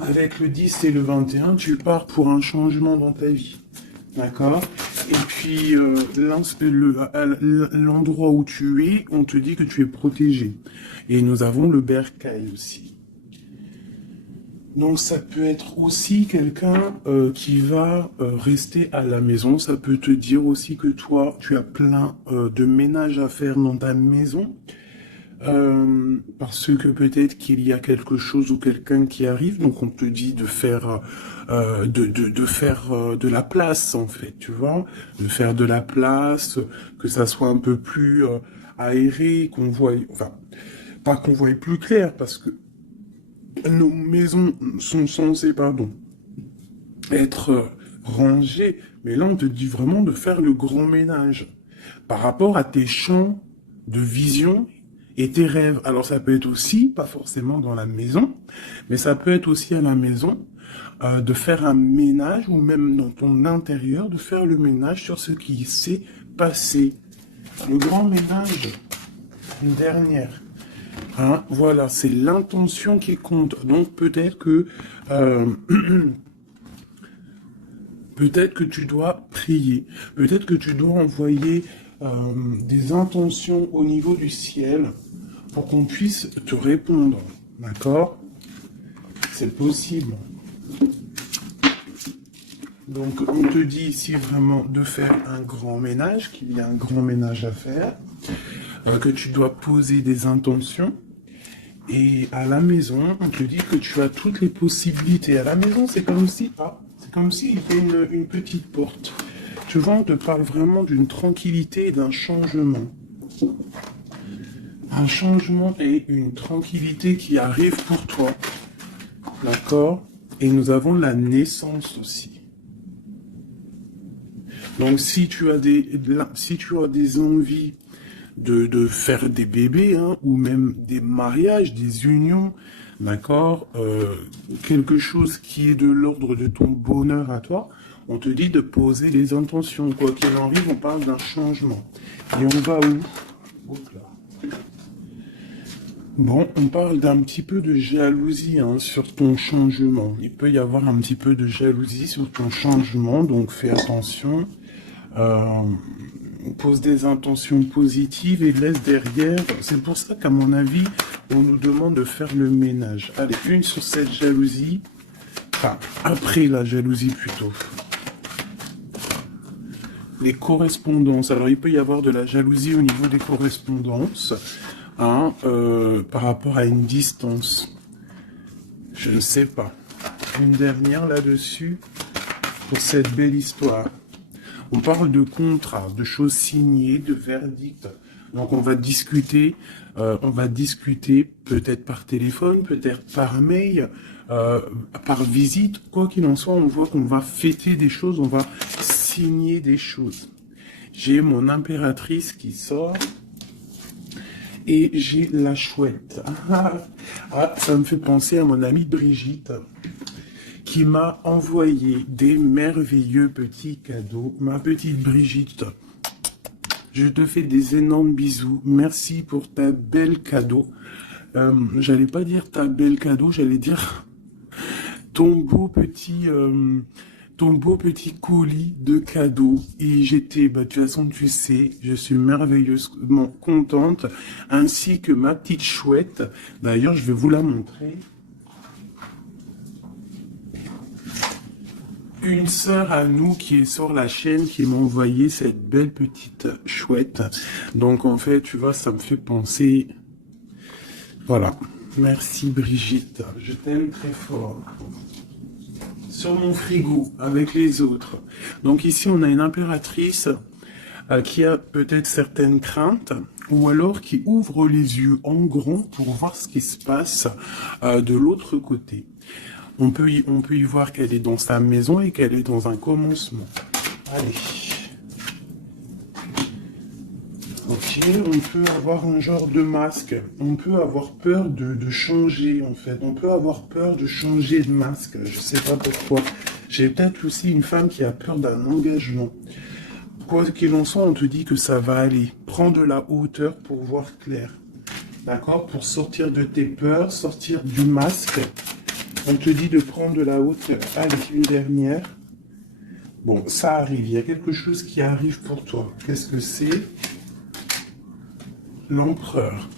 Avec le 10 et le 21, tu pars pour un changement dans ta vie. D'accord? Et puis, l'endroit où tu es, on te dit que tu es protégé. Et nous avons le bercail aussi. Donc, ça peut être aussi quelqu'un qui va rester à la maison. Ça peut te dire aussi que toi, tu as plein de ménage à faire dans ta maison. Parce que peut-être qu'il y a quelque chose ou quelqu'un qui arrive, donc on te dit de faire de faire de la place en fait, tu vois, de faire de la place, que ça soit un peu plus aéré, qu'on voit, enfin pas qu'on voit plus clair, parce que nos maisons sont censées, pardon, être rangées, mais là on te dit vraiment de faire le grand ménage par rapport à tes champs de vision et tes rêves. Alors ça peut être aussi, pas forcément dans la maison, mais ça peut être aussi à la maison, de faire un ménage, ou même dans ton intérieur, de faire le ménage sur ce qui s'est passé. Le grand ménage, une dernière. Hein, voilà, c'est l'intention qui compte. Donc peut-être que peut-être que tu dois prier, peut-être que tu dois envoyer des intentions au niveau du ciel pour qu'on puisse te répondre. D'accord? C'est possible. Donc on te dit ici vraiment de faire un grand ménage, qu'il y a un grand ménage à faire, que tu dois poser des intentions. Et à la maison, on te dit que tu as toutes les possibilités. À la maison, c'est comme si, c'est comme s'il y avait une petite porte. Tu vois, on te parle vraiment d'une tranquillité et d'un changement. Un changement et une tranquillité qui arrive pour toi. D'accord? Et nous avons la naissance aussi. Donc si tu as des envies de faire des bébés, hein, ou même des mariages, des unions, d'accord, quelque chose qui est de l'ordre de ton bonheur à toi, on te dit de poser les intentions. Quoi qu'il en arrive, on parle d'un changement. Et on va où? Hop là. Bon, on parle d'un petit peu de jalousie, hein, sur ton changement. Il peut y avoir un petit peu de jalousie sur ton changement, donc fais attention. Pose des intentions positives et laisse derrière. C'est pour ça qu'à mon avis, on nous demande de faire le ménage. Allez, une sur cette jalousie. Enfin, après la jalousie plutôt. Les correspondances. Alors, il peut y avoir de la jalousie au niveau des correspondances, hein, par rapport à une distance. Je ne sais pas. Une dernière là-dessus pour cette belle histoire. On parle de contrats, de choses signées, de verdicts. Donc on va discuter peut-être par téléphone, peut-être par mail, par visite. Quoi qu'il en soit, on voit qu'on va fêter des choses, on va signer des choses. J'ai mon impératrice qui sort et j'ai la chouette. Ah, ça me fait penser à mon amie Brigitte, qui m'a envoyé des merveilleux petits cadeaux. Ma petite Brigitte, je te fais des énormes bisous. Merci pour ta belle cadeau. J'allais pas dire ta belle cadeau, j'allais dire ton beau petit colis de cadeaux. Et j'étais, de toute façon, tu sais, je suis merveilleusement contente, ainsi que ma petite chouette. D'ailleurs, je vais vous la montrer. Une sœur à nous qui est sur la chaîne qui m'a envoyé cette belle petite chouette. Donc en fait, tu vois, ça me fait penser. Voilà. Merci Brigitte. Je t'aime très fort. Sur mon frigo, avec les autres. Donc ici, on a une impératrice qui a peut-être certaines craintes, ou alors qui ouvre les yeux en grand pour voir ce qui se passe de l'autre côté. On peut y voir qu'elle est dans sa maison et qu'elle est dans un commencement. Allez. Ok, on peut avoir un genre de masque. On peut avoir peur de changer, en fait. On peut avoir peur de changer de masque. Je sais pas pourquoi. J'ai peut-être aussi une femme qui a peur d'un engagement. Quoi qu'il en soit, on te dit que ça va aller. Prends de la hauteur pour voir clair. D'accord? Pour sortir de tes peurs, sortir du masque. On te dit de prendre de la hauteur. Allez, une dernière. Bon, ça arrive. Il y a quelque chose qui arrive pour toi. Qu'est-ce que c'est? L'empereur.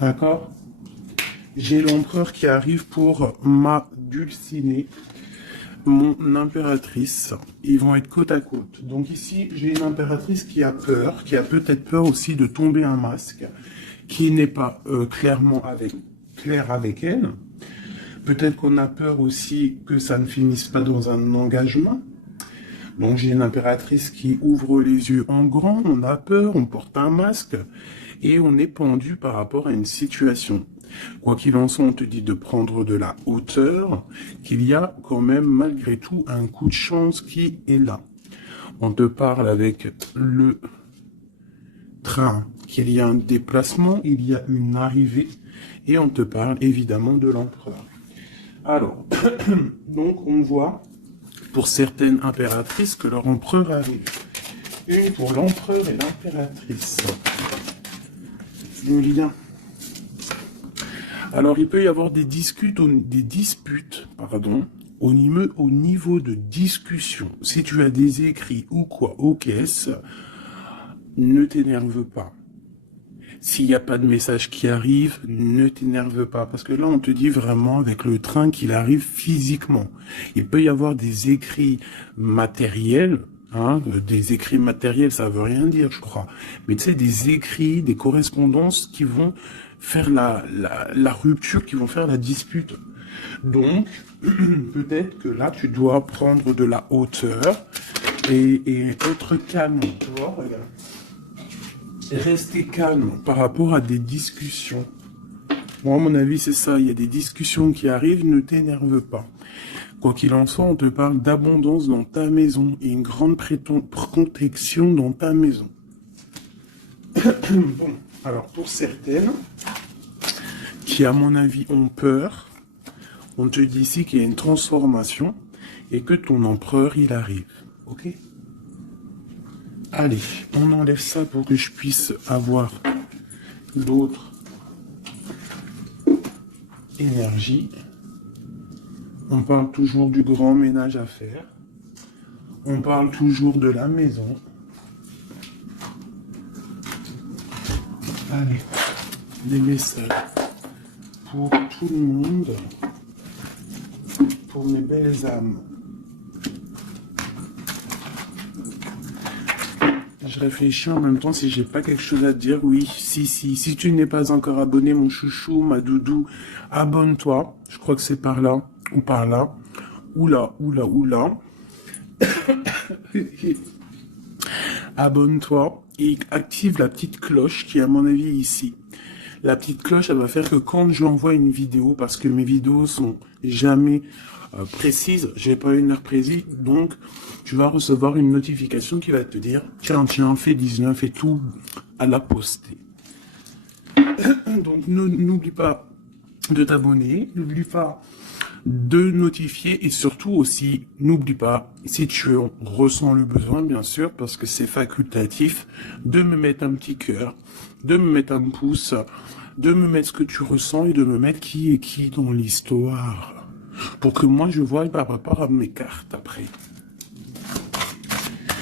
D'accord? J'ai l'empereur qui arrive pour ma dulcinée, mon impératrice. Ils vont être côte à côte. Donc ici, j'ai une impératrice qui a peur, qui a peut-être peur aussi de tomber un masque, qui n'est pas clair avec elle. Peut-être qu'on a peur aussi que ça ne finisse pas dans un engagement. Donc j'ai une impératrice qui ouvre les yeux en grand, on a peur, on porte un masque et on est pendu par rapport à une situation. Quoi qu'il en soit, on te dit de prendre de la hauteur, qu'il y a quand même malgré tout un coup de chance qui est là. On te parle avec le train, qu'il y a un déplacement, il y a une arrivée et on te parle évidemment de l'empereur. Alors, donc on voit pour certaines impératrices que leur empereur arrive. Une pour l'empereur et l'impératrice. Le lien. Alors, il peut y avoir des disputes, au niveau de discussion. Si tu as des écrits ou quoi aux caisses, ne t'énerve pas. S'il n'y a pas de message qui arrive, ne t'énerve pas. Parce que là, on te dit vraiment avec le train qu'il arrive physiquement. Il peut y avoir des écrits matériels. Des écrits matériels, ça veut rien dire, je crois. Mais tu sais, des écrits, des correspondances qui vont faire la rupture, qui vont faire la dispute. Donc, peut-être que là, tu dois prendre de la hauteur et être calme. Tu vois, regarde. Rester calme par rapport à des discussions. Moi, à mon avis, c'est ça. Il y a des discussions qui arrivent, ne t'énerve pas. Quoi qu'il en soit, on te parle d'abondance dans ta maison et une grande protection dans ta maison. Bon, alors pour certaines qui, à mon avis, ont peur, on te dit ici qu'il y a une transformation et que ton empereur, il arrive. Ok ? Allez, on enlève ça pour que je puisse avoir d'autres énergies. On parle toujours du grand ménage à faire. On parle toujours de la maison. Allez, des messages pour tout le monde, pour mes belles âmes. Je réfléchis en même temps si j'ai pas quelque chose à te dire. Oui, si tu n'es pas encore abonné, mon chouchou, ma doudou, abonne-toi. Je crois que c'est par là ou par là. Oula. Abonne-toi et active la petite cloche qui est à mon avis ici. La petite cloche, elle va faire que quand j'envoie une vidéo, parce que mes vidéos sont jamais précises, j'ai pas une heure précise, donc tu vas recevoir une notification qui va te dire tiens, fais 19 et tout à la poster. Donc n'oublie pas de t'abonner, n'oublie pas de notifier et surtout aussi, n'oublie pas, si tu en ressens le besoin, bien sûr, parce que c'est facultatif, de me mettre un petit cœur, de me mettre un pouce, de me mettre ce que tu ressens et de me mettre qui est qui dans l'histoire. Pour que moi, je voie par rapport à mes cartes après.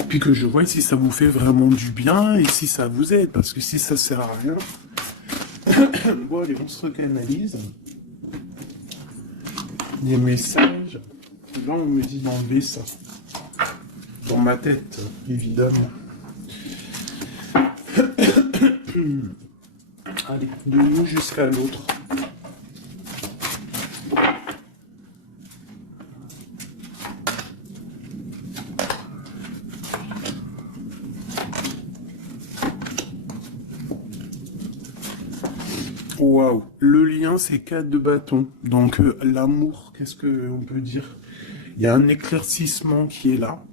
Puis que je vois si ça vous fait vraiment du bien et si ça vous aide, parce que si ça sert à rien... Bon, allez, on se recanalise. Des messages. Là, on me dit d'enlever ça. Dans ma tête, évidemment. Allez, de nous jusqu'à l'autre. Waouh, le lien c'est 4 de bâton. Donc l'amour, qu'est-ce que on peut dire? Il y a un éclaircissement qui est là.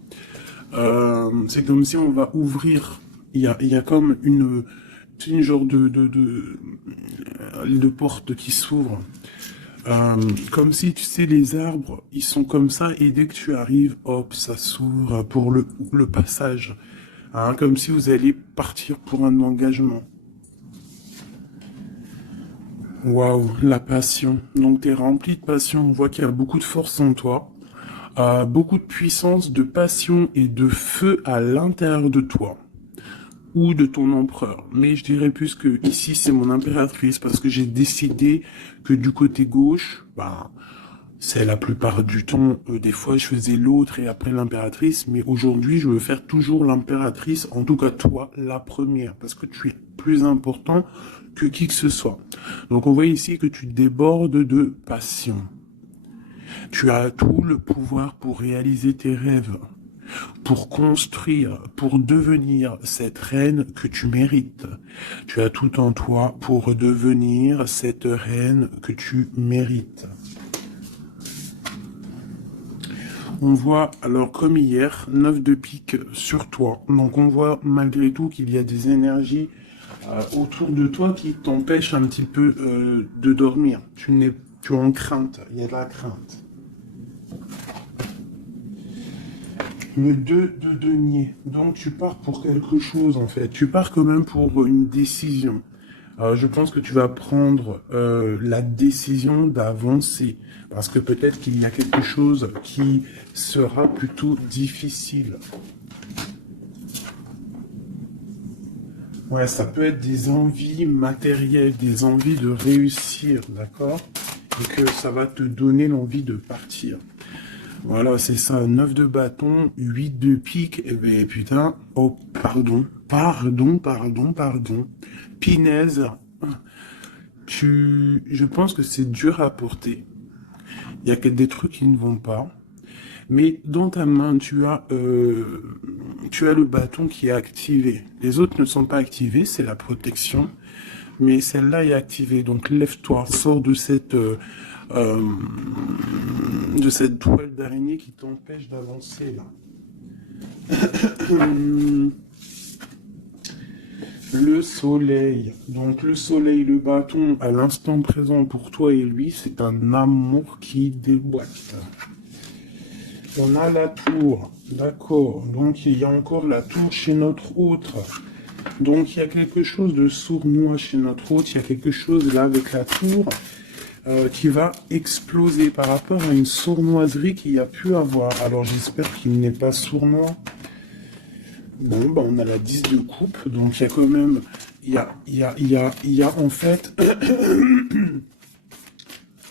C'est comme si on va ouvrir. Il y a comme une genre de porte qui s'ouvre. Comme si tu sais les arbres, ils sont comme ça et dès que tu arrives, hop, ça s'ouvre pour le passage. Comme si vous alliez partir pour un engagement. Waouh, la passion. Donc, tu es rempli de passion. On voit qu'il y a beaucoup de force en toi, beaucoup de puissance, de passion et de feu à l'intérieur de toi ou de ton empereur. Mais je dirais plus que ici, c'est mon impératrice parce que j'ai décidé que du côté gauche, bah, c'est la plupart du temps, des fois je faisais l'autre et après l'impératrice, mais aujourd'hui je veux faire toujours l'impératrice, en tout cas toi, la première, parce que tu es plus important que qui que ce soit. Donc on voit ici que tu débordes de passion. Tu as tout le pouvoir pour réaliser tes rêves, pour construire, pour devenir cette reine que tu mérites. Tu as tout en toi pour devenir cette reine que tu mérites. On voit, alors comme hier, 9 de pique sur toi. Donc on voit malgré tout qu'il y a des énergies autour de toi qui t'empêchent un petit peu de dormir. Tu es en crainte, il y a de la crainte. Le 2 de denier. Donc tu pars pour quelque chose en fait. Tu pars quand même pour une décision. Je pense que tu vas prendre la décision d'avancer. Parce que peut-être qu'il y a quelque chose qui sera plutôt difficile. Ouais, ça peut être des envies matérielles, des envies de réussir, d'accord? Et que ça va te donner l'envie de partir. Voilà, c'est ça, 9 de bâton, 8 de pique, et ben putain, oh, pardon, Pinaise, je pense que c'est dur à porter. Il y a que des trucs qui ne vont pas. Mais dans ta main, tu as le bâton qui est activé. Les autres ne sont pas activés, c'est la protection. Mais celle-là est activée. Donc lève-toi, sors de cette toile d'araignée qui t'empêche d'avancer là. Le soleil. Donc le soleil, le bâton, à l'instant présent pour toi et lui, c'est un amour qui déboîte. On a la tour, d'accord. Donc il y a encore la tour chez notre autre. Donc il y a quelque chose de sournois chez notre autre. Il y a quelque chose là avec la tour qui va exploser par rapport à une sournoiserie qu'il y a pu avoir. Alors j'espère qu'il n'est pas sournois. Bon, bah on a la 10 de coupe, donc il y a quand même, il y a en fait,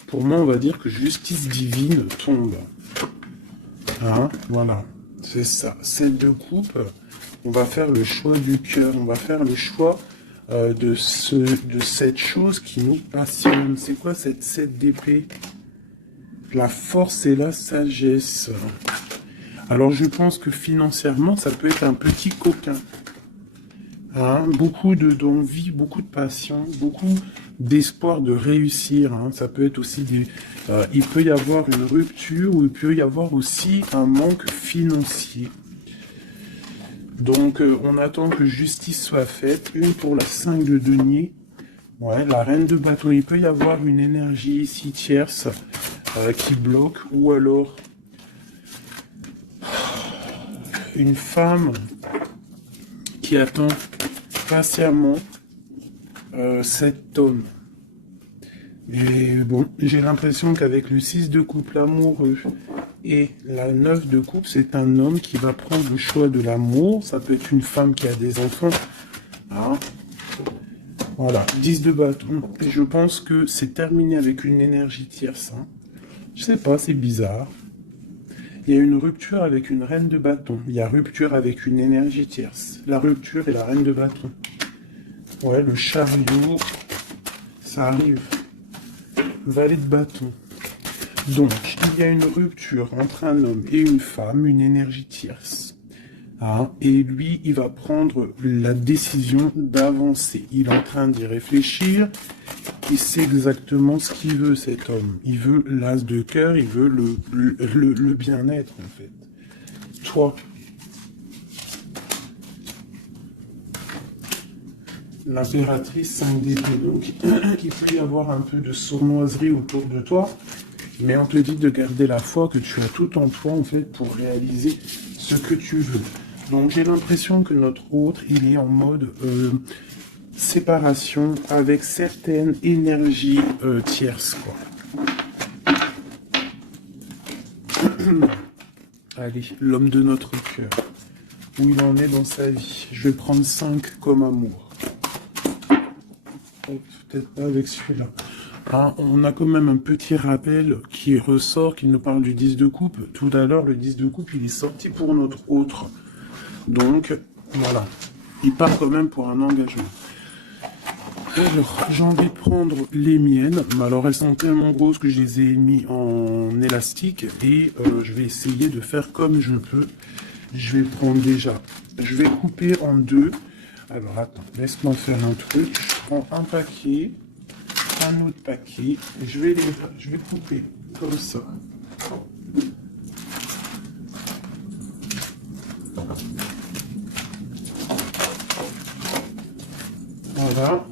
pour moi on va dire que justice divine tombe. Hein, voilà, c'est ça, 7 de coupe, on va faire le choix du cœur, on va faire le choix de cette chose qui nous passionne. C'est quoi cette 7 d'épée? La force et la sagesse. Alors je pense que financièrement, ça peut être un petit coquin. Hein, beaucoup d'envie, beaucoup de passion, beaucoup d'espoir de réussir. Hein. Ça peut être aussi il peut y avoir une rupture ou il peut y avoir aussi un manque financier. Donc on attend que justice soit faite. Une pour la 5 de denier. Ouais, la reine de bâton. Il peut y avoir une énergie ici tierce qui bloque ou alors une femme qui attend patiemment cet homme. Et bon, j'ai l'impression qu'avec le 6 de coupe, l'amoureux, et la 9 de coupe, c'est un homme qui va prendre le choix de l'amour. Ça peut être une femme qui a des enfants. Hein, voilà, 10 de bâton. Et je pense que c'est terminé avec une énergie tierce. Hein. Je sais pas, c'est bizarre. Il y a une rupture avec une reine de bâton. Il y a rupture avec une énergie tierce. La rupture et la reine de bâton. Ouais, le chariot, ça arrive. Valet de bâton. Donc, il y a une rupture entre un homme et une femme, une énergie tierce. Hein, et lui, il va prendre la décision d'avancer. Il est en train d'y réfléchir. Il sait exactement ce qu'il veut, cet homme. Il veut l'as de cœur, il veut le bien-être, en fait. Toi, l'impératrice 5 d'épée. Donc, il peut y avoir un peu de sournoiserie autour de toi, mais on te dit de garder la foi, que tu as tout en toi, en fait, pour réaliser ce que tu veux. Donc, j'ai l'impression que notre autre, il est en mode... séparation avec certaines énergies tierces, quoi. Allez, l'homme de notre cœur. Où il en est dans sa vie. Je vais prendre 5 comme amour. Peut-être pas avec celui-là. Ah, on a quand même un petit rappel qui ressort, qui nous parle du 10 de coupe. Tout à l'heure, le 10 de coupe, il est sorti pour notre autre. Donc, voilà. Il part quand même pour un engagement. Alors, j'en vais prendre les miennes. Mais alors, elles sont tellement grosses que je les ai mis en élastique. Et je vais essayer de faire comme je peux. Je vais prendre déjà. Je vais couper en deux. Alors, attends, laisse-moi faire un truc. Je prends un paquet, un autre paquet. Et je vais couper comme ça. Voilà.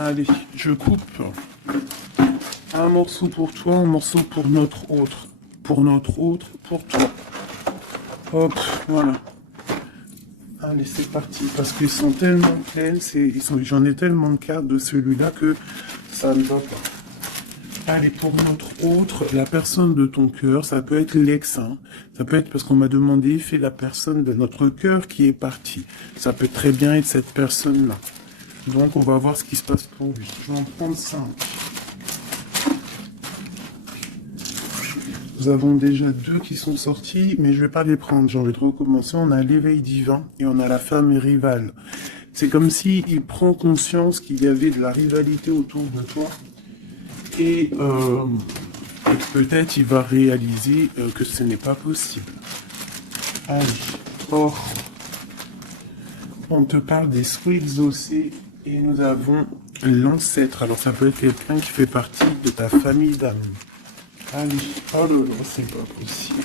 Allez, je coupe un morceau pour toi, un morceau pour notre autre. Pour notre autre, pour toi. Hop, voilà. Allez, c'est parti. Parce qu'ils sont tellement pleines, j'en ai tellement de cartes de celui-là que ça ne va pas. Allez, pour notre autre, la personne de ton cœur, ça peut être l'ex, hein. Ça peut être parce qu'on m'a demandé, fais la personne de notre cœur qui est partie. Ça peut très bien être cette personne-là. Donc, on va voir ce qui se passe pour lui. Je vais en prendre 5. Nous avons déjà 2 qui sont sortis, mais je vais pas les prendre. J'ai envie de recommencer. On a l'éveil divin et on a la femme rivale. C'est comme si il prend conscience qu'il y avait de la rivalité autour de toi. Et peut-être il va réaliser que ce n'est pas possible. Allez. Oh. On te parle des souhaits exaucés. Et nous avons l'ancêtre. Alors ça peut être quelqu'un qui fait partie de ta famille d'âme. Allez, oh là là, c'est pas possible.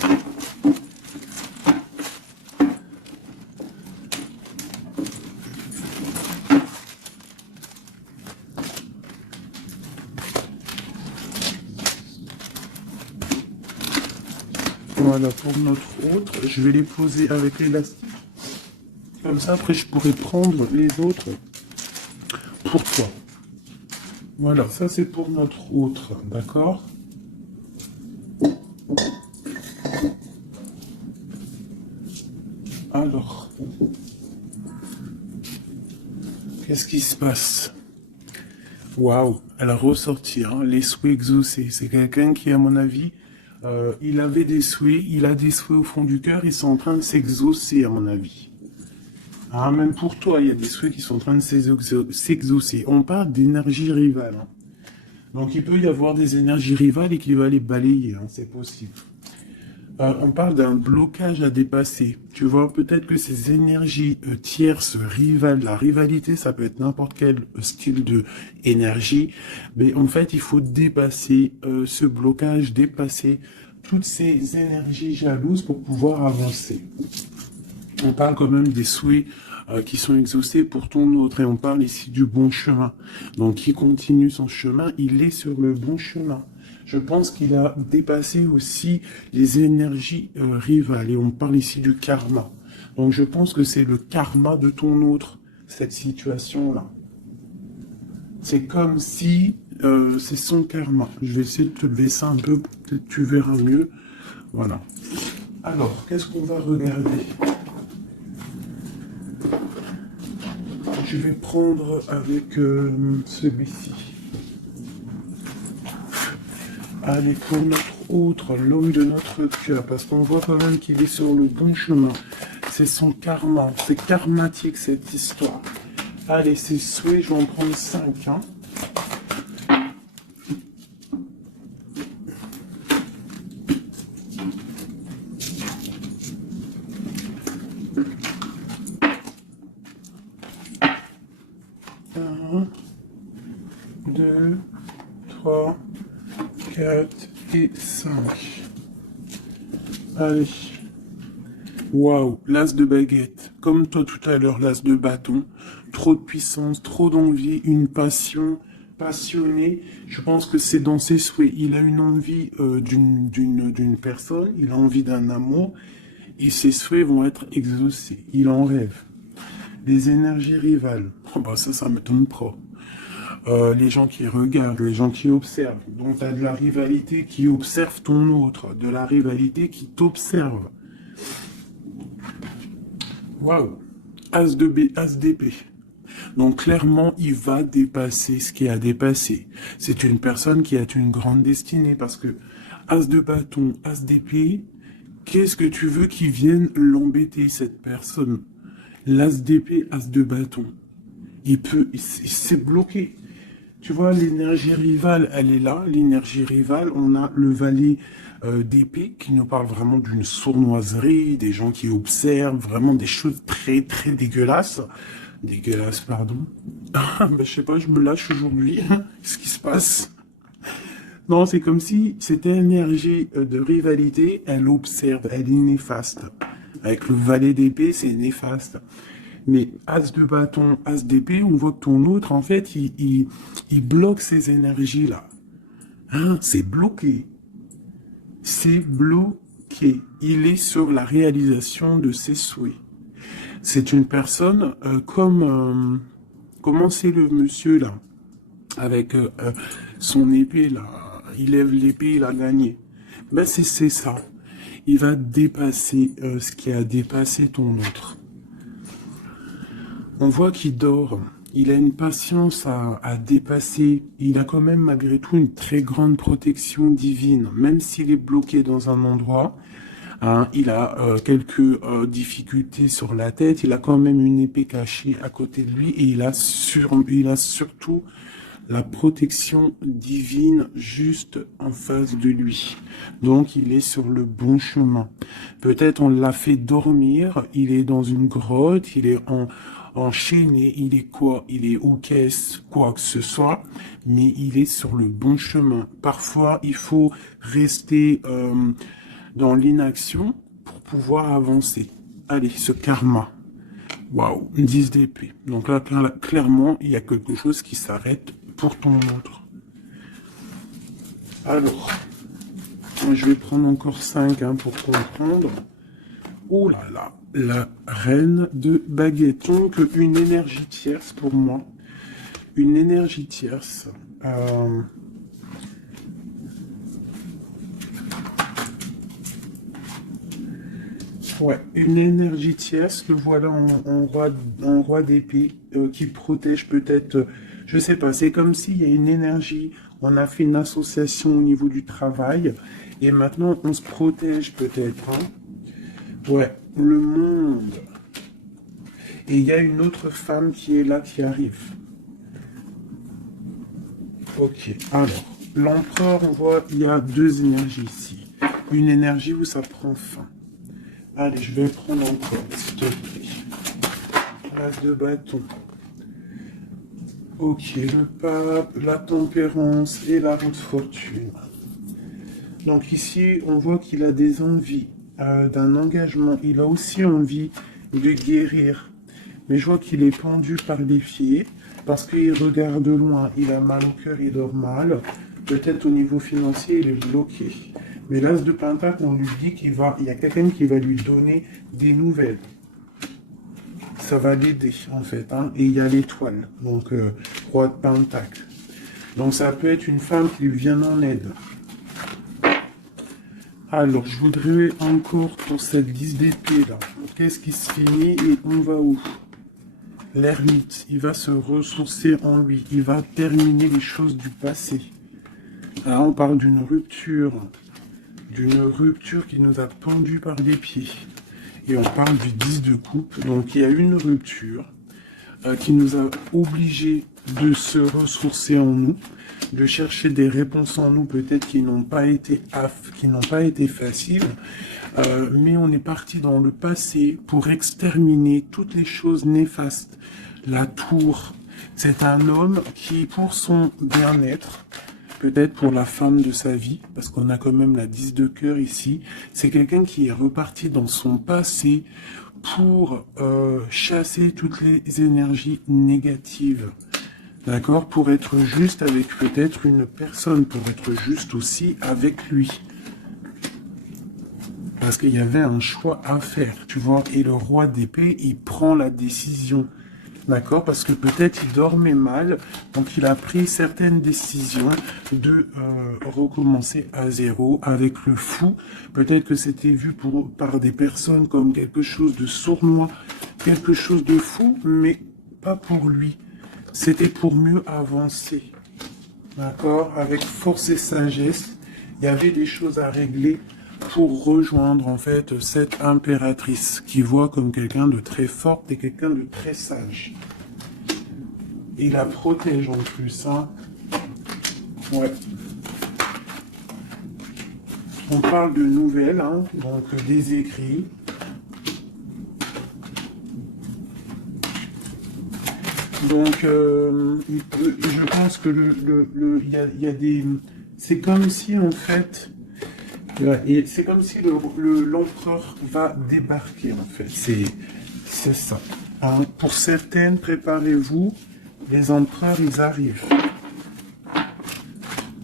Voilà, pour notre autre, je vais les poser avec l'élastique. Comme ça, après, je pourrai prendre les autres pour toi. Voilà, ça c'est pour notre autre, d'accord? Alors, qu'est-ce qui se passe? Waouh, elle a ressorti, hein, les souhaits exaucés. C'est quelqu'un qui, à mon avis, il avait des souhaits, il a des souhaits au fond du cœur, ils sont en train de s'exaucer, à mon avis. Ah, même pour toi, il y a des souhaits qui sont en train de s'exaucer. On parle d'énergie rivale, hein. Donc, il peut y avoir des énergies rivales et qu'il va les balayer, hein, c'est possible. On parle d'un blocage à dépasser. Tu vois, peut-être que ces énergies tierces, rivales, la rivalité, ça peut être n'importe quel style de énergie, mais en fait, il faut dépasser ce blocage, dépasser toutes ces énergies jalouses pour pouvoir avancer. On parle quand même des souhaits qui sont exaucés pour ton autre, et on parle ici du bon chemin. Donc, il continue son chemin, il est sur le bon chemin. Je pense qu'il a dépassé aussi les énergies rivales. Et on parle ici du karma. Donc je pense que c'est le karma de ton autre, cette situation-là. C'est comme si c'est son karma. Je vais essayer de te baisser un peu, peut-être tu verras mieux. Voilà. Alors, qu'est-ce qu'on va regarder? Je vais prendre avec celui-ci. Allez, pour notre autre, l'homme de notre cœur, parce qu'on voit quand même qu'il est sur le bon chemin. C'est son karma, c'est karmatique cette histoire. Allez, c'est souhait, je vais en prendre 5. Hein. Un, 2, 3, 4 et 5. Allez. Waouh, l'as de baguette. Comme toi tout à l'heure, l'as de bâton. Trop de puissance, trop d'envie, une passion passionné. Je pense que c'est dans ses souhaits. Il a une envie d'une personne, il a envie d'un amour, et ses souhaits vont être exaucés. Il en rêve. Les énergies rivales, oh bah ça m'étonne pas. Les gens qui regardent, les gens qui observent. Donc tu as de la rivalité qui observe ton autre, de la rivalité qui t'observe. Waouh. As de B, As d'épée. Donc clairement, il va dépasser ce qu'il a dépassé. C'est une personne qui a une grande destinée parce que As de bâton, As d'épée, qu'est-ce que tu veux qu'il vienne l'embêter, cette personne? L'As d'épée, As de bâton. Il s'est bloqué. Tu vois, l'énergie rivale, elle est là. L'énergie rivale, on a le valet d'épée qui nous parle vraiment d'une sournoiserie, des gens qui observent, vraiment des choses très, très dégueulasses. Dégueulasse, pardon. Je sais pas, je me lâche aujourd'hui. Qu'est-ce qui se passe? Non, c'est comme si cette énergie de rivalité, elle observe, elle est néfaste. Avec le valet d'épée, c'est néfaste. Mais As de bâton, As d'épée, on voit que ton autre, en fait, il bloque ces énergies-là. Hein, c'est bloqué. C'est bloqué. Il est sur la réalisation de ses souhaits. C'est une personne comment c'est le monsieur là, avec son épée là, il lève l'épée, il a gagné. Ben c'est ça. Il va dépasser ce qui a dépassé ton autre. On voit qu'il dort. Il a une patience à dépasser. Il a quand même malgré tout une très grande protection divine. Même s'il est bloqué dans un endroit, hein, il a quelques difficultés sur la tête. Il a quand même une épée cachée à côté de lui. Et il a surtout la protection divine juste en face de lui. Donc il est sur le bon chemin. Peut-être on l'a fait dormir. Il est dans une grotte. Il est enchaîné, il est quoi? Il est aux caisses, quoi que ce soit, mais il est sur le bon chemin. Parfois, il faut rester dans l'inaction pour pouvoir avancer. Allez, ce karma. Waouh, 10 d'épée. Donc là, clairement, il y a quelque chose qui s'arrête pour ton autre. Alors, je vais prendre encore 5 pour comprendre. Oh là là, la reine de baguette. Donc, une énergie tierce pour moi. Une énergie tierce. Ouais, une énergie tierce, le voilà en roi d'épée qui protège peut-être, je sais pas, c'est comme s'il y a une énergie, on a fait une association au niveau du travail et maintenant on se protège peut-être. Hein. Ouais, le monde. Et il y a une autre femme qui est là, qui arrive. Ok, alors, l'empereur, on voit, il y a 2 énergies ici. Une énergie où ça prend fin. Allez, je vais prendre encore, s'il te plaît. L'as de bâton. Ok, le pape, la tempérance et la roue de fortune. Donc ici, on voit qu'il a des envies d'un engagement. Il a aussi envie de guérir. Mais je vois qu'il est pendu par les pieds parce qu'il regarde loin. Il a mal au cœur, il dort mal. Peut-être au niveau financier, il est bloqué. Mais l'as de pentacle, on lui dit il y a quelqu'un qui va lui donner des nouvelles. Ça va l'aider, en fait. Hein. Et il y a l'étoile, donc roi de pentacle. Donc ça peut être une femme qui lui vient en aide. Alors, je voudrais encore pour cette 10 d'épée là. Qu'est-ce qui se finit et on va où? L'ermite, il va se ressourcer en lui. Il va terminer les choses du passé. Là, on parle d'une rupture qui nous a pendus par les pieds. Et on parle du 10 de coupe. Donc, il y a une rupture qui nous a obligés de se ressourcer en nous, de chercher des réponses en nous, peut-être qui n'ont pas été faciles, mais on est parti dans le passé pour exterminer toutes les choses néfastes. La tour, c'est un homme qui, pour son bien-être, peut-être pour la femme de sa vie, parce qu'on a quand même la 10 de cœur ici, c'est quelqu'un qui est reparti dans son passé pour chasser toutes les énergies négatives. D'accord? Pour être juste avec peut-être une personne, pour être juste aussi avec lui. Parce qu'il y avait un choix à faire, tu vois. Et le roi d'épée, il prend la décision. D'accord? Parce que peut-être il dormait mal, donc il a pris certaines décisions de recommencer à zéro avec le fou. Peut-être que c'était vu par des personnes comme quelque chose de sournois, quelque chose de fou, mais pas pour lui. C'était pour mieux avancer. D'accord? Avec force et sagesse, il y avait des choses à régler pour rejoindre en fait cette impératrice qui voit comme quelqu'un de très fort et quelqu'un de très sage. Il la protège en plus, hein. Ouais. On parle de nouvelles, hein, donc des écrits. Donc, je pense que il y a des... C'est comme si, en fait, c'est comme si l'empereur va débarquer, en fait. C'est ça. Hein, pour certaines, préparez-vous, les empereurs, ils arrivent.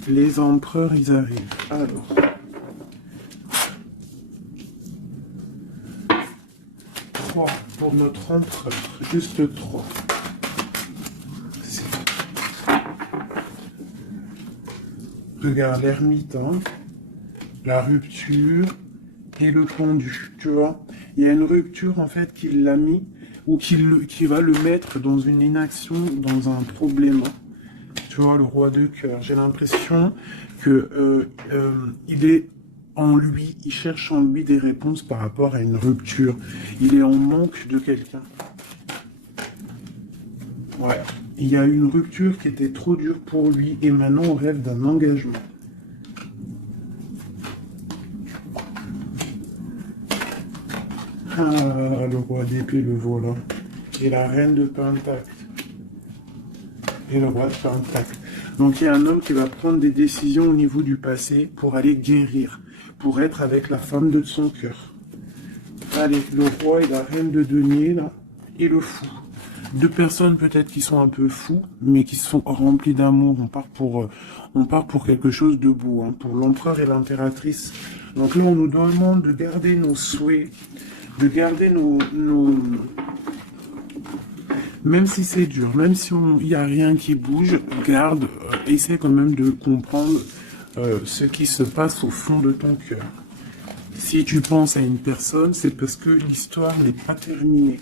Les empereurs, ils arrivent. Alors... 3 pour notre empereur. Juste 3. Regarde l'ermite, hein, la rupture et le pendu, tu vois. Il y a une rupture, en fait, qui l'a mis, ou qui va le mettre dans une inaction, dans un problème. Tu vois, le roi de cœur. J'ai l'impression que il est en lui, il cherche en lui des réponses par rapport à une rupture. Il est en manque de quelqu'un. Ouais. Il y a une rupture qui était trop dure pour lui et maintenant on rêve d'un engagement. Ah, le roi d'épée, le voilà. Et la reine de pentacle. Et le roi de pentacle. Donc il y a un homme qui va prendre des décisions au niveau du passé pour aller guérir, pour être avec la femme de son cœur. Allez, le roi et la reine de denier, là, et le fou. Deux personnes peut-être qui sont un peu fous, mais qui sont remplies d'amour. On part pour quelque chose de beau, hein, pour l'empereur et l'impératrice. Donc là, on nous demande de garder nos souhaits, de garder même si c'est dur, même si il n'y a rien qui bouge, garde, essaie quand même de comprendre ce qui se passe au fond de ton cœur. Si tu penses à une personne, c'est parce que l'histoire n'est pas terminée.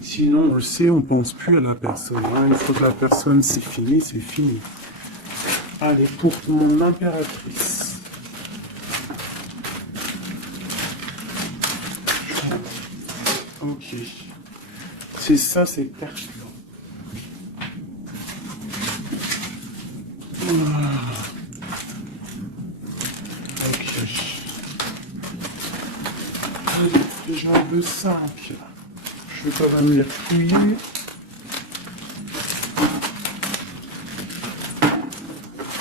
Sinon, on le sait, on pense plus à la personne. Hein. Une fois que la personne, c'est fini, c'est fini. Allez, pour mon impératrice. Ok. C'est ça, c'est pertinent. Ok. Allez, j'en veux 5. Je vais quand même les fouiller.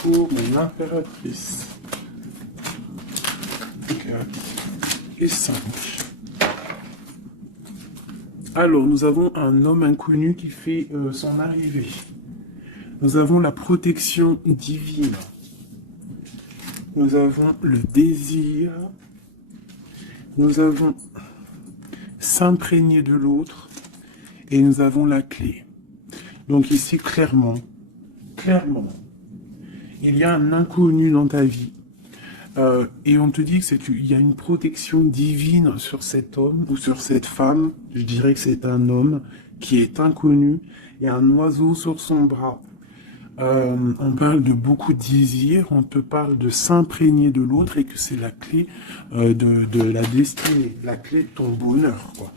Pour mon impératrice. 4 et 5. Alors, nous avons un homme inconnu qui fait son arrivée. Nous avons la protection divine. Nous avons le désir. Nous avons s'imprégner de l'autre. Et nous avons la clé. Donc ici, clairement, il y a un inconnu dans ta vie. Et on te dit qu'il y a une protection divine sur cet homme ou sur cette femme. Je dirais que c'est un homme qui est inconnu. Il y a un oiseau sur son bras. On parle de beaucoup de désirs. On te parle de s'imprégner de l'autre et que c'est la clé de la destinée, la clé de ton bonheur, quoi.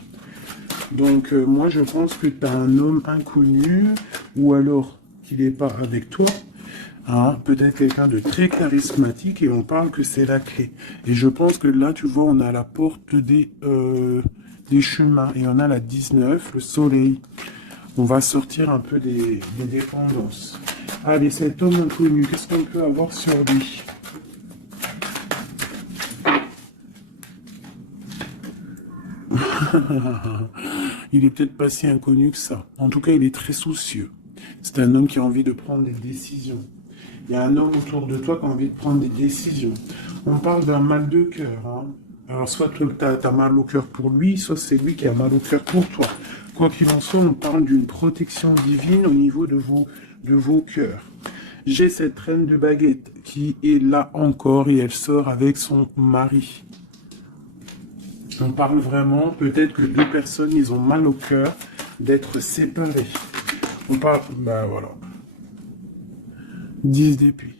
Donc moi je pense que tu as un homme inconnu ou alors qu'il n'est pas avec toi. Hein, peut-être quelqu'un de très charismatique et on parle que c'est la clé. Et je pense que là, tu vois, on a la porte des chemins et on a la 19, le soleil. On va sortir un peu des dépendances. Allez, cet homme inconnu, qu'est-ce qu'on peut avoir sur lui? Il est peut-être pas si inconnu que ça. En tout cas, il est très soucieux. C'est un homme qui a envie de prendre des décisions. Il y a un homme autour de toi qui a envie de prendre des décisions. On parle d'un mal de cœur. Hein. Alors, soit tu as mal au cœur pour lui, soit c'est lui qui a mal au cœur pour toi. Quoi qu'il en soit, on parle d'une protection divine au niveau de vos cœurs. J'ai cette reine de baguette qui est là encore et elle sort avec son mari. On parle vraiment, peut-être que deux personnes, ils ont mal au cœur d'être séparés. On parle, ben voilà. 10 d'épée.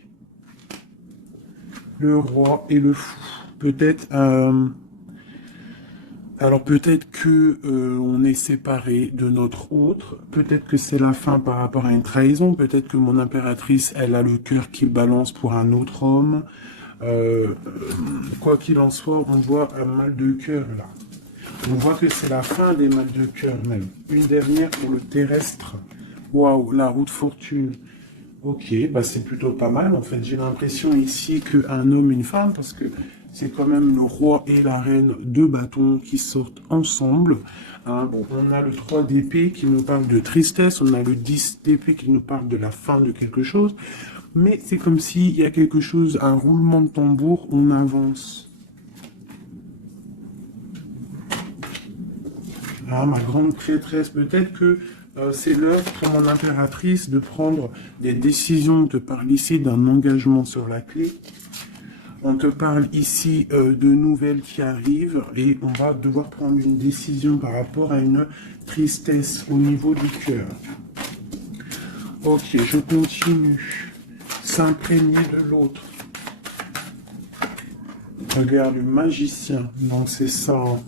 Le roi et le fou. Peut-être, alors peut-être que on est séparés de notre autre. Peut-être que c'est la fin par rapport à une trahison. Peut-être que mon impératrice, elle a le cœur qui balance pour un autre homme. Quoi qu'il en soit, on voit un mal de cœur là. On voit que c'est la fin des mal de cœur même. Une dernière pour le terrestre. Waouh, la roue de fortune. Ok, bah c'est plutôt pas mal. En fait, j'ai l'impression ici qu'un homme et une femme, parce que c'est quand même le roi et la reine de bâtons qui sortent ensemble. Hein, bon, on a le 3 d'épée qui nous parle de tristesse, on a le 10 d'épée qui nous parle de la fin de quelque chose. Mais c'est comme s'il y a quelque chose, un roulement de tambour, on avance. Ah, ma grande prêtresse, peut-être que c'est l'heure pour mon impératrice de prendre des décisions. On te parle ici d'un engagement sur la clé. On te parle ici de nouvelles qui arrivent et on va devoir prendre une décision par rapport à une tristesse au niveau du cœur. Ok, je continue. S'imprégner de l'autre. Regarde, le magicien. Donc c'est ça. Hein.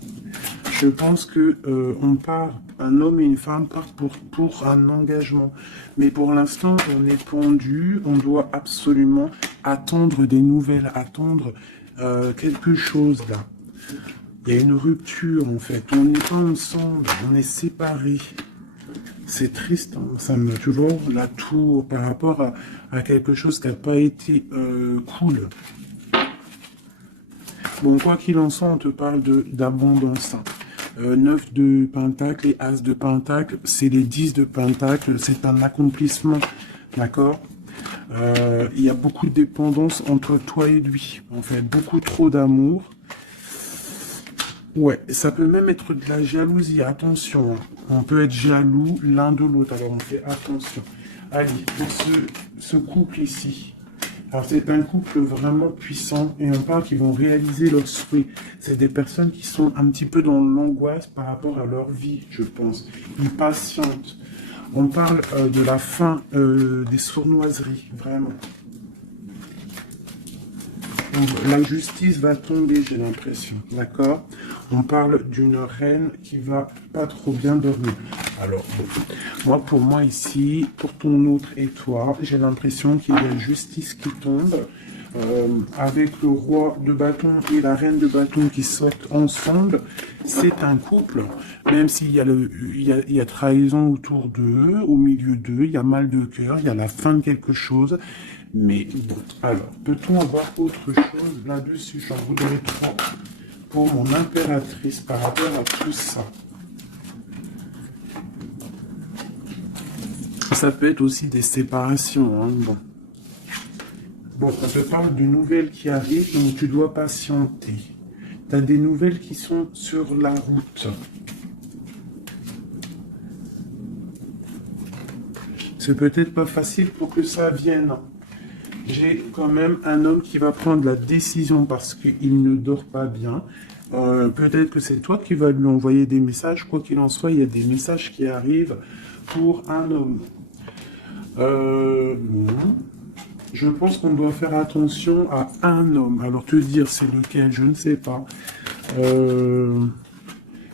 Je pense que on part, un homme et une femme partent pour un engagement. Mais pour l'instant, on est pendu, on doit absolument attendre des nouvelles, attendre quelque chose là. Il y a une rupture en fait, on n'est pas ensemble, on est séparés. C'est triste, hein. Ça me toujours la tour par rapport à quelque chose qui n'a pas été cool. Bon, quoi qu'il en soit, on te parle d'abondance. 9 de pentacle et as de pentacle, c'est les 10 de pentacle, c'est un accomplissement, d'accord. Il y a beaucoup de dépendance entre toi et lui, en fait, beaucoup trop d'amour. Ouais, ça peut même être de la jalousie, attention, hein. On peut être jaloux l'un de l'autre, alors on fait attention. Allez, pour ce couple ici, alors c'est un couple vraiment puissant et on parle qu'ils vont réaliser leurs souhaits. C'est des personnes qui sont un petit peu dans l'angoisse par rapport à leur vie, je pense. Ils patientent. On parle de la fin des sournoiseries, vraiment. La justice va tomber, j'ai l'impression, d'accord. On parle d'une reine qui va pas trop bien dormir. Alors, bon, pour moi ici, pour ton autre et toi, j'ai l'impression qu'il y a justice qui tombe. Avec le roi de bâton et la reine de bâton qui sortent ensemble, c'est un couple. Même s'il y a il y a trahison autour d'eux, au milieu d'eux, il y a mal de cœur, il y a la fin de quelque chose. Mais bon, alors, peut-on avoir autre chose là-dessus? J'en voudrais trop pour mon impératrice par rapport à tout ça. Ça peut être aussi des séparations, hein, bon. Bon, on te parle de nouvelles qui arrivent, donc tu dois patienter. Tu as des nouvelles qui sont sur la route. C'est peut-être pas facile pour que ça vienne. J'ai quand même un homme qui va prendre la décision parce qu'il ne dort pas bien. Peut-être que c'est toi qui vas lui envoyer des messages. Quoi qu'il en soit, il y a des messages qui arrivent pour un homme. Non. Je pense qu'on doit faire attention à un homme. Alors te dire c'est lequel, je ne sais pas.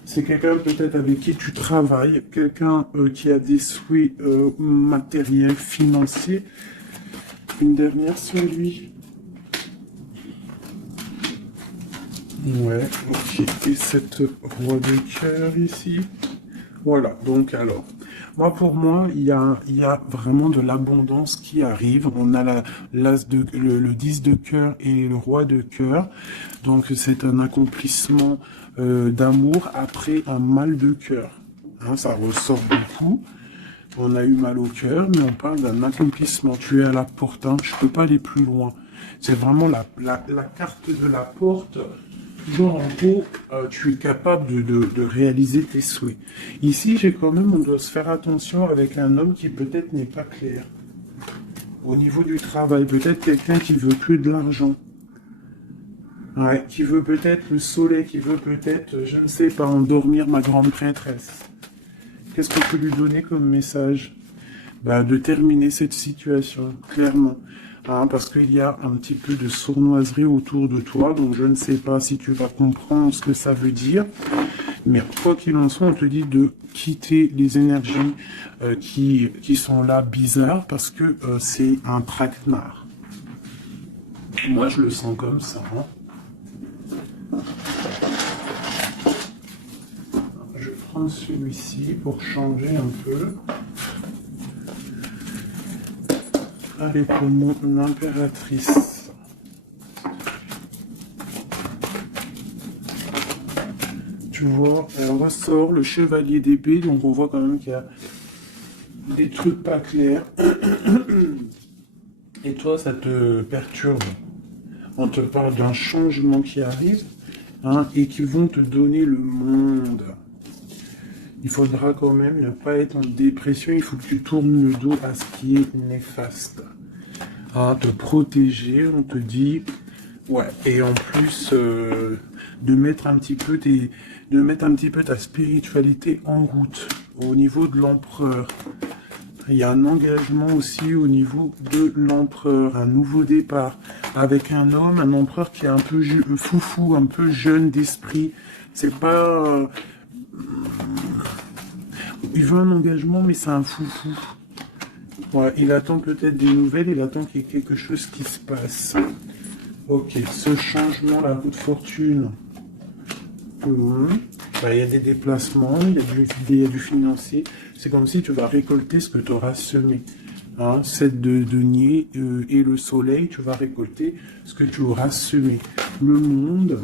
C'est quelqu'un peut-être avec qui tu travailles, quelqu'un qui a des souhaits matériels, financiers. Une dernière sur lui. Ouais, ok. Et cette roi de cœur ici. Voilà, donc alors, Moi, pour moi, il y a vraiment de l'abondance qui arrive. On a le 10 de cœur et le roi de cœur. Donc, c'est un accomplissement d'amour après un mal de cœur. Hein, ça ressort beaucoup. On a eu mal au cœur, mais on parle d'un accomplissement. Tu es à la porte, hein, je peux pas aller plus loin. C'est vraiment la carte de la porte. Genre, en gros, tu es capable de réaliser tes souhaits. Ici, j'ai quand même, on doit se faire attention avec un homme qui peut-être n'est pas clair. Au niveau du travail, peut-être quelqu'un qui veut que de l'argent. Ouais, qui veut peut-être le soleil, qui veut peut-être, je ne sais pas, endormir ma grande prêtresse. Qu'est-ce qu'on peut lui donner comme message? Bah, de terminer cette situation, clairement. Hein, parce qu'il y a un petit peu de sournoiserie autour de toi, donc je ne sais pas si tu vas comprendre ce que ça veut dire. Mais quoi qu'il en soit, on te dit de quitter les énergies qui sont là bizarres, parce que c'est un traquenard. Moi, je le sens comme ça. Hein. Je prends celui-ci pour changer un peu. Allez, pour mon impératrice. Tu vois, elle ressort le chevalier d'épée, donc on voit quand même qu'il y a des trucs pas clairs. Et toi, ça te perturbe. On te parle d'un changement qui arrive, hein, et qui vont te donner le monde. Il faudra quand même ne pas être en dépression, il faut que tu tournes le dos à ce qui est néfaste. Hein, te protéger, on te dit, ouais, et en plus de mettre un petit peu ta spiritualité en route au niveau de l'empereur. Il y a un engagement aussi au niveau de l'empereur, un nouveau départ avec un homme, un empereur qui est un peu foufou, un peu jeune d'esprit. C'est pas il veut un engagement, mais c'est un foufou. Ouais, il attend peut-être des nouvelles, il attend qu'il y ait quelque chose qui se passe. Ok, ce changement, la roue de fortune. Bah, il y a des déplacements, il y a du financier. C'est comme si tu vas récolter ce que tu auras semé. Hein, 7 de denier et le soleil, tu vas récolter ce que tu auras semé. Le monde,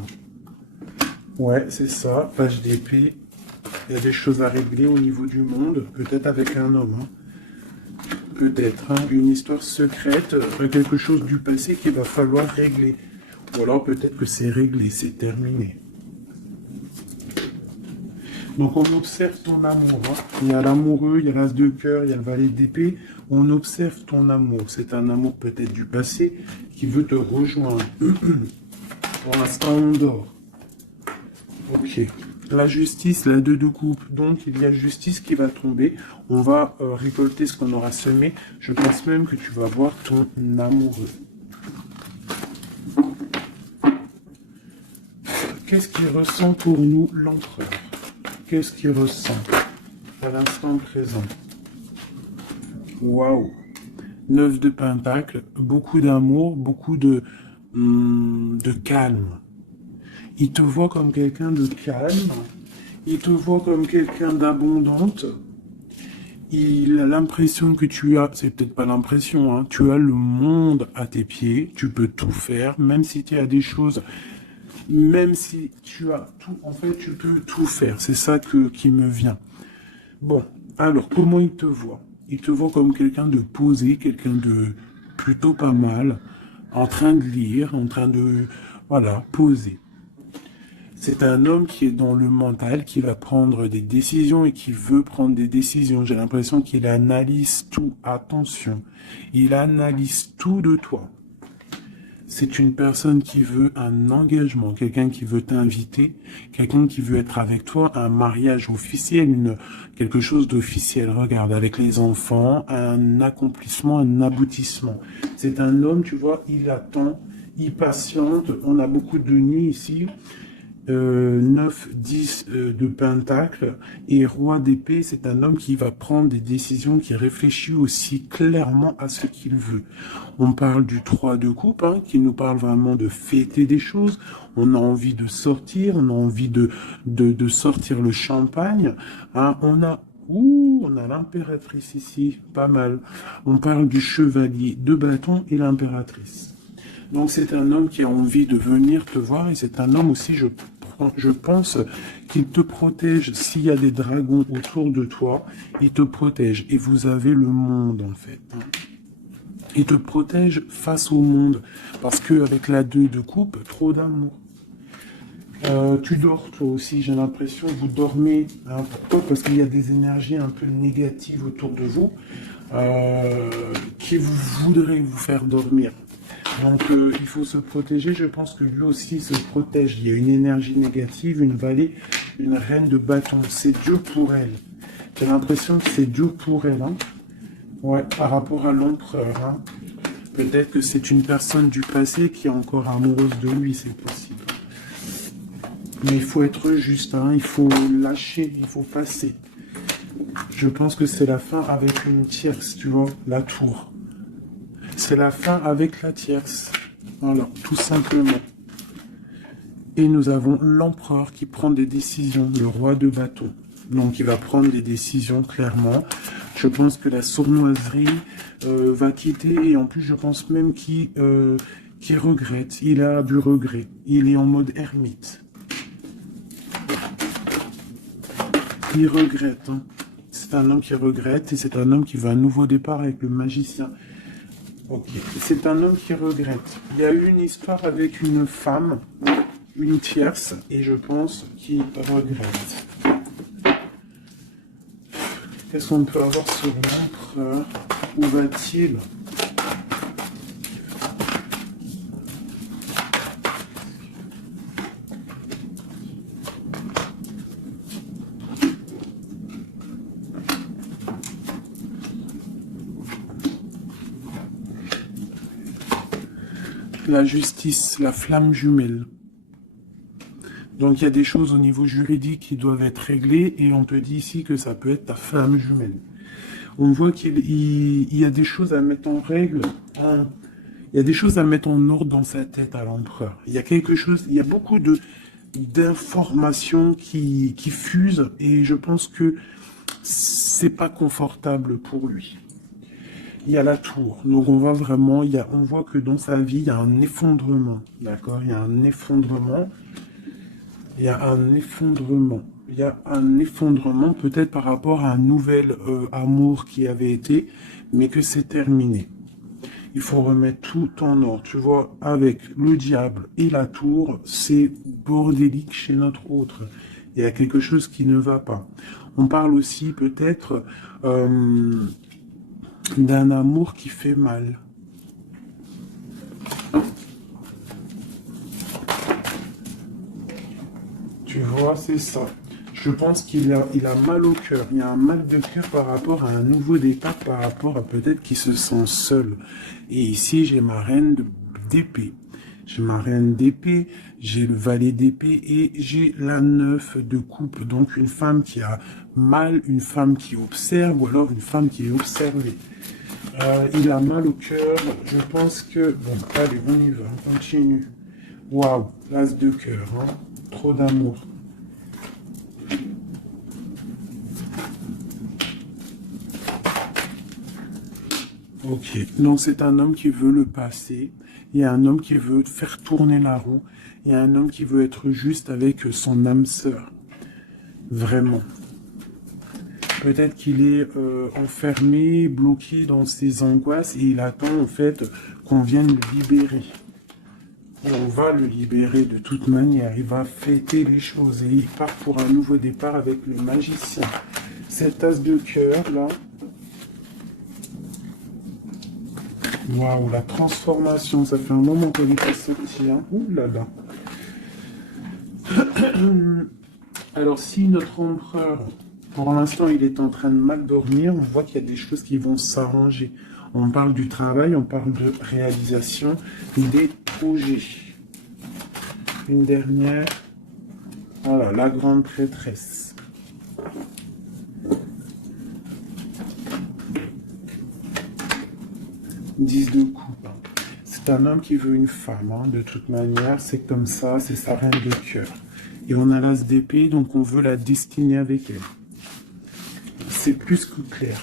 ouais, c'est ça, page d'épée. Il y a des choses à régler au niveau du monde, peut-être avec un homme. Hein. Peut-être, hein, une histoire secrète, quelque chose du passé qu'il va falloir régler. Ou alors peut-être que c'est réglé, c'est terminé. Donc on observe ton amour. Hein. Il y a l'amoureux, il y a l'as de cœur, il y a le valet d'épée. On observe ton amour. C'est un amour peut-être du passé qui veut te rejoindre. Pour l'instant, on dort. Ok. La justice, la 2 de coupe. Donc il y a justice qui va tomber. On va récolter ce qu'on aura semé. Je pense même que tu vas voir ton amoureux. Qu'est-ce qu'il ressent pour nous, l'empereur? Qu'est-ce qu'il ressent à l'instant présent? Waouh! 9 de pentacles, beaucoup d'amour, beaucoup de calme. Il te voit comme quelqu'un de calme, il te voit comme quelqu'un d'abondante. Il a l'impression que tu as, c'est peut-être pas l'impression, hein, tu as le monde à tes pieds, tu peux tout faire, même si tu as des choses. Même si tu as tout, en fait, tu peux tout faire. C'est ça qui me vient. Bon, alors, comment il te voit? Il te voit comme quelqu'un de posé, quelqu'un de plutôt pas mal, en train de lire, en train de, voilà, poser. C'est un homme qui est dans le mental, qui va prendre des décisions et qui veut prendre des décisions. J'ai l'impression qu'il analyse tout. Attention, il analyse tout de toi. C'est une personne qui veut un engagement, quelqu'un qui veut t'inviter, quelqu'un qui veut être avec toi, un mariage officiel, quelque chose d'officiel. Regarde, avec les enfants, un accomplissement, un aboutissement. C'est un homme, tu vois, il attend, il patiente. On a beaucoup de nids ici. 9, 10 de pentacle et roi d'épée, c'est un homme qui va prendre des décisions, qui réfléchit aussi clairement à ce qu'il veut. On parle du 3 de coupe, hein, qui nous parle vraiment de fêter des choses. On a envie de sortir, on a envie de sortir le champagne. Hein, on a Ouh, on a l'impératrice ici, pas mal. On parle du chevalier de bâton et l'impératrice. Donc c'est un homme qui a envie de venir te voir et c'est un homme aussi, je pense, qu'il te protège. S'il y a des dragons autour de toi, il te protège. Et vous avez le monde en fait. Il te protège face au monde. Parce qu'avec la 2 de coupe, trop d'amour. Tu dors toi aussi, j'ai l'impression, vous dormez. Hein, pourquoi? Parce qu'il y a des énergies un peu négatives autour de vous qui voudraient vous faire dormir. Donc il faut se protéger, je pense que lui aussi se protège. Il y a une énergie négative, une vallée, une reine de bâton. C'est Dieu pour elle. J'ai l'impression que c'est Dieu pour elle. Hein. Ouais, par rapport à l'empereur. Hein. Peut-être que c'est une personne du passé qui est encore amoureuse de lui, c'est possible. Mais il faut être juste, hein, il faut lâcher, il faut passer. Je pense que c'est la fin avec une tierce, tu vois, la tour. C'est la fin avec la tierce. Voilà, tout simplement. Et nous avons l'empereur qui prend des décisions, le roi de bâton. Donc il va prendre des décisions clairement. Je pense que la sournoiserie va quitter et en plus je pense même qu'il regrette. Il a du regret. Il est en mode ermite. Il regrette. Hein. C'est un homme qui regrette et c'est un homme qui veut un nouveau départ avec le magicien. Ok. C'est un homme qui regrette. Il y a eu une histoire avec une femme, une tierce, et je pense qu'il regrette. Qu'est-ce qu'on peut avoir sur l'empereur? Où va-t-il? La justice, la flamme jumelle. Donc il y a des choses au niveau juridique qui doivent être réglées et on te dit ici que ça peut être ta flamme jumelle. On voit qu'il y a des choses à mettre en règle. Hein. Il y a des choses à mettre en ordre dans sa tête à l'empereur. Il y a quelque chose, il y a beaucoup d'informations qui fusent et je pense que c'est pas confortable pour lui. Il y a la tour, donc on voit vraiment, on voit que dans sa vie, il y a un effondrement, d'accord? Il y a un effondrement, il y a un effondrement, il y a un effondrement peut-être par rapport à un nouvel amour qui avait été, mais que c'est terminé. Il faut remettre tout en ordre, tu vois, avec le diable et la tour, c'est bordélique chez notre autre. Il y a quelque chose qui ne va pas. On parle aussi peut-être d'un amour qui fait mal. Tu vois, c'est ça. Je pense qu'il a mal au cœur. Il y a un mal de cœur par rapport à un nouveau départ, par rapport à peut-être qu'il se sent seul. Et ici, j'ai ma reine d'épée. J'ai ma reine d'épée, j'ai le valet d'épée et j'ai la 9 de coupe. Donc une femme qui a mal, une femme qui observe ou alors une femme qui est observée. Il a mal au cœur. Je pense que... Bon, allez, on y va, on continue. Waouh, l'as de cœur, hein. Trop d'amour. Ok, donc c'est un homme qui veut le passé. Il y a un homme qui veut faire tourner la roue. Il y a un homme qui veut être juste avec son âme sœur. Vraiment. Peut-être qu'il est enfermé, bloqué dans ses angoisses et il attend en fait qu'on vienne le libérer. Et on va le libérer de toute manière. Il va fêter les choses et il part pour un nouveau départ avec le magicien. Cette as de cœur là. Waouh, la transformation, ça fait un moment qu'elle est sortie. Hein. Ouh là là. Alors si notre empereur, pour l'instant, il est en train de mal dormir, on voit qu'il y a des choses qui vont s'arranger. On parle du travail, on parle de réalisation, des projets. Une dernière. Voilà, la grande prêtresse. Dix de coupe. C'est un homme qui veut une femme, hein, de toute manière, c'est comme ça, c'est sa reine de cœur. Et on a l'as d'épée, donc on veut la destiner avec elle. c'est plus que clair.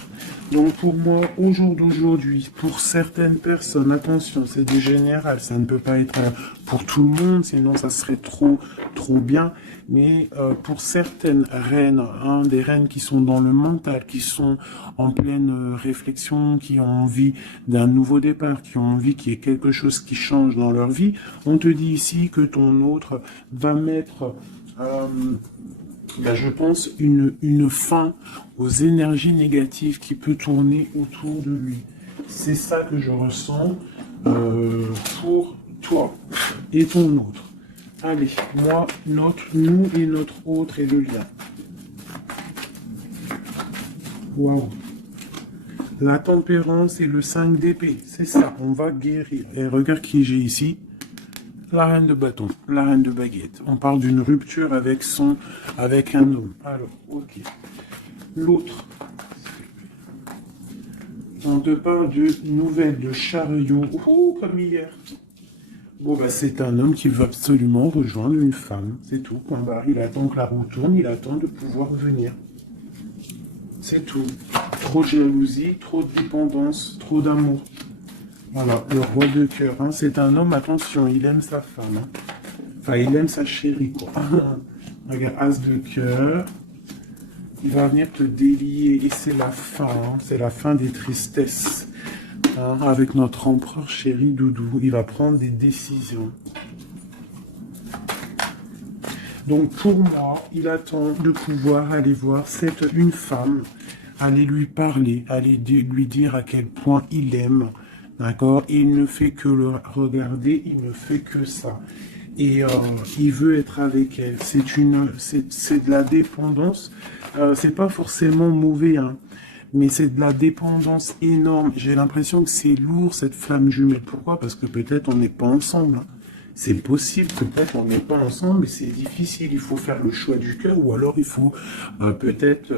Donc pour moi, au jour d'aujourd'hui, pour certaines personnes, attention, c'est du général, ça ne peut pas être pour tout le monde, sinon ça serait trop bien. Mais pour certaines reines, hein, des reines qui sont dans le mental, qui sont en pleine réflexion, qui ont envie d'un nouveau départ, qui ont envie qu'il y ait quelque chose qui change dans leur vie, on te dit ici que ton autre va mettre... je pense, une fin aux énergies négatives qui peut tourner autour de lui. C'est ça que je ressens pour toi et ton autre. Allez, moi, nous et notre autre et le lien. Waouh. La tempérance et le 5 d'épée, c'est ça, on va guérir. Et regarde qui j'ai ici. La reine de bâton, la reine de baguette. On parle d'une rupture avec un homme. Alors, ok. L'autre. On te parle de nouvelles de chariot. Ouh, comme hier. Bon, c'est un homme qui veut absolument rejoindre une femme. C'est tout. Point barre. Il attend que la roue tourne, il attend de pouvoir venir. C'est tout. Trop de jalousie, trop de dépendance, trop d'amour. Voilà, le roi de cœur, hein, c'est un homme, attention, il aime sa femme. Hein. Enfin, il aime sa chérie, quoi. Regarde, as de cœur. Il va venir te délier, et c'est la fin, hein, c'est la fin des tristesses. Hein, avec notre empereur chéri Doudou, il va prendre des décisions. Donc, pour moi, il attend de pouvoir aller voir une femme, aller lui parler, aller lui dire à quel point il aime. D'accord? Il ne fait que le regarder, il ne fait que ça. Et il veut être avec elle. C'est de la dépendance. C'est pas forcément mauvais, hein, mais c'est de la dépendance énorme. J'ai l'impression que c'est lourd, cette flamme jumelle. Pourquoi? Parce que peut-être on n'est pas ensemble. Hein. C'est possible, peut-être on n'est pas ensemble, mais c'est difficile. Il faut faire le choix du cœur, ou alors il faut peut-être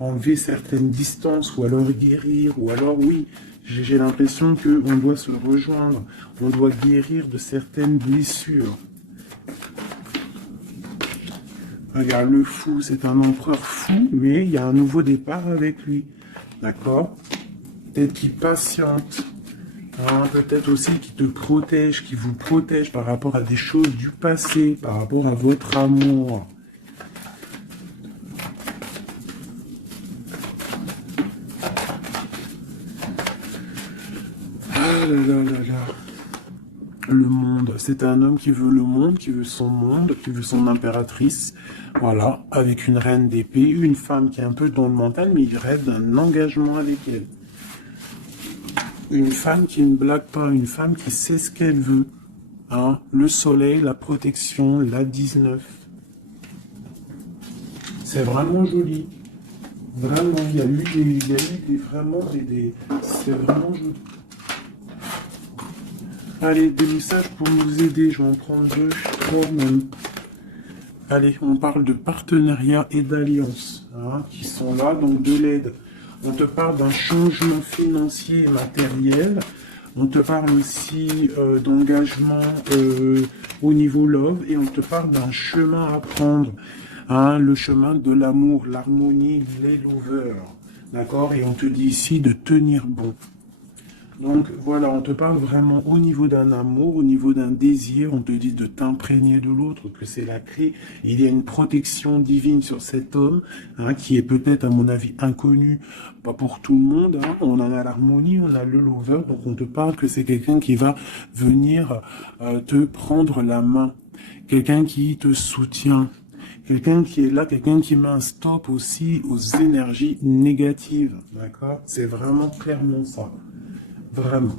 enlever certaines distances, ou alors guérir, ou alors oui. J'ai l'impression qu'on doit se rejoindre, on doit guérir de certaines blessures. Regarde, le fou, c'est un empereur fou, mais il y a un nouveau départ avec lui. D'accord? Peut-être qu'il patiente, hein, peut-être aussi qu'il te protège, qu'il vous protège par rapport à des choses du passé, par rapport à votre amour. Le monde, c'est un homme qui veut le monde, qui veut son impératrice, voilà, avec une reine d'épée, une femme qui est un peu dans le mental, mais il rêve d'un engagement avec elle. Une femme qui ne blague pas, une femme qui sait ce qu'elle veut, hein, le soleil, la protection, la 19. C'est vraiment joli. Vraiment, il y a eu c'est vraiment joli. Allez, des messages pour nous aider, je vais en prendre 2, 3 même. Allez, on parle de partenariat et d'alliance, hein, qui sont là, donc de l'aide. On te parle d'un changement financier et matériel. On te parle aussi d'engagement au niveau love, et on te parle d'un chemin à prendre, hein, le chemin de l'amour, l'harmonie, les lovers. D'accord? Et on te dit ici de tenir bon. Donc voilà, on te parle vraiment au niveau d'un amour, au niveau d'un désir, on te dit de t'imprégner de l'autre, que c'est la clé. Il y a une protection divine sur cet homme, hein, qui est peut-être à mon avis inconnu, pas pour tout le monde. Hein. On en a l'harmonie, on a le lover, donc on te parle que c'est quelqu'un qui va venir te prendre la main, quelqu'un qui te soutient. Quelqu'un qui est là, quelqu'un qui met un stop aussi aux énergies négatives, d'accord? C'est vraiment clairement ça. Vraiment.